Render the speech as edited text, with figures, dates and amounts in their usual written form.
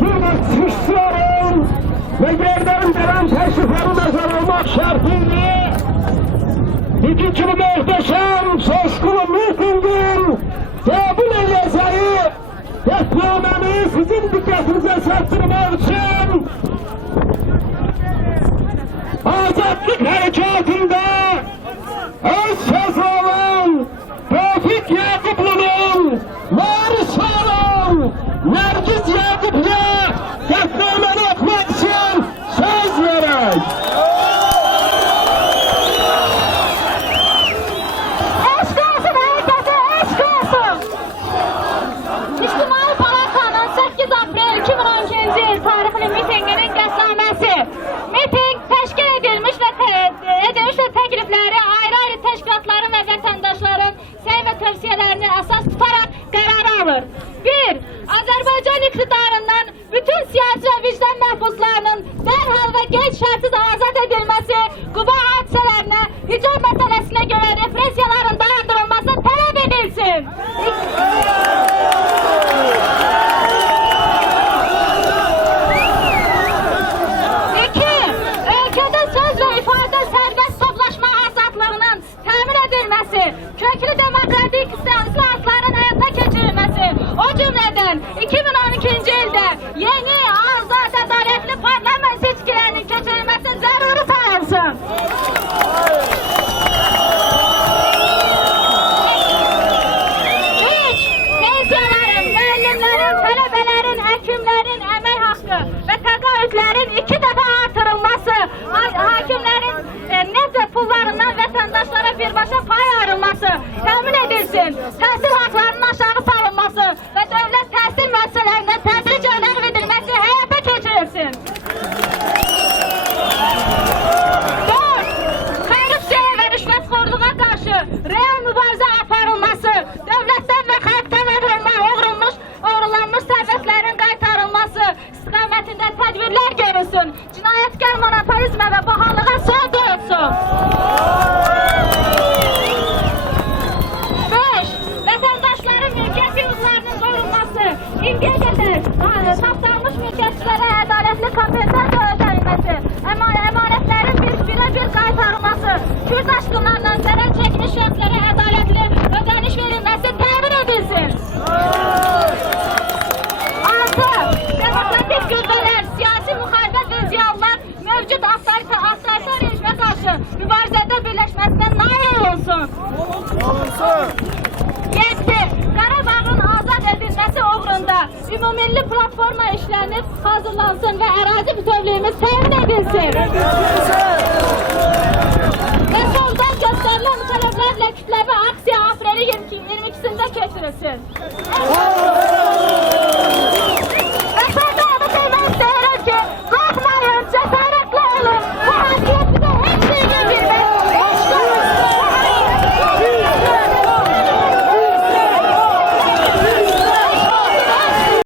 hırmatçıların ve yerden gelen teşrifleri nazar olmak şartıyla ikinci muhteşem coşkulu mitingin kabul edeceği detnamemi sizin dikkatinize çarptırmak için Azadlık Harekatı'nda öz sözü olan Tevfik Yakuplu'nun varisi olan Nergiz Yakuplu'ya detnameni okumak için söz vererek. Eşk olsun herkese, eşk olsun. İctimai Palatanın 8 April 2012 yıl tarixli mitinginin qəsnaməsi. Miting təşkil edilmiş və təklifləri ayrı-ayrı təşkilatların və vətəndaşların səy və tövsiyələrini əsas tutaraq qərar alır. 1. Azərbaycan iqtidarından bütün siyasi və vicdan məhbuslarının dərhal və qeyd şərtsiz azad edilməsi, Quba hadisələrinə, hicab məsələsinə görə repressiyaların dayandırılması tələb edilsin. 2. Ölkədə söz və ifadə sərbəst toplaşma azadlığının təmin edilməsi, köklü demokratik islahatların həyata keçirilməsi, o cümlədən 2012-ci ildə yeni, azad, ədalətli parlament seçkilərinin keçirilməsi zəruri sayılsın. 3. Pensiyaların, müəllimlərin, tələbələrin, həkimlərin əmək haqqı və təqaüdlərin 2 dəfə artırılması, hakimlərin nefret pullarından vətəndaşlara birbaşa pay ayrılması təmin edilsin, təhsil haqlarının aşağı salınması və dövlət təhsil müəssisələrində tədric ləğv edilməsi həyata keçirilsin. 4. Korrupsiyaya və rüşvətxorluğa qarşı real mübarizə aparılması, dövlətdən və xalqdan oğurlanmış sərvətlərin qaytarılması istiqamətində tədbirlər görülsün, cinayətkar monopolizmə və bahalığa son qoyulsun. 5. Vətəndaşların mülkiyyət hüquqlarının qorunması, indiyə qədər tapdanmış mülkiyyətçilərə ədalətli kompensasiya ödənilməsi, əmanətlərin birə-bir qaytarılması, Kürt aşqınlarla zərər çəkmiş şəxslərə ədalətli ödəniş verilməsi təmin edilsin. 6. Demokratik qüvvələr, siyasi müxalifət və ziyalılar mövcud avtoritar rejimə qarşı mübarizədə birləşməsinə nail olsun. 7. Qarabağın azad edilməsi uğrunda ümumilli platforma işlənib, hazırlansın və ərazi bütövlüyümüz təmin edilsin. Və soldan göstərilən tələblərlə kütləvi aksiya apreli 22-sində keçirilsin.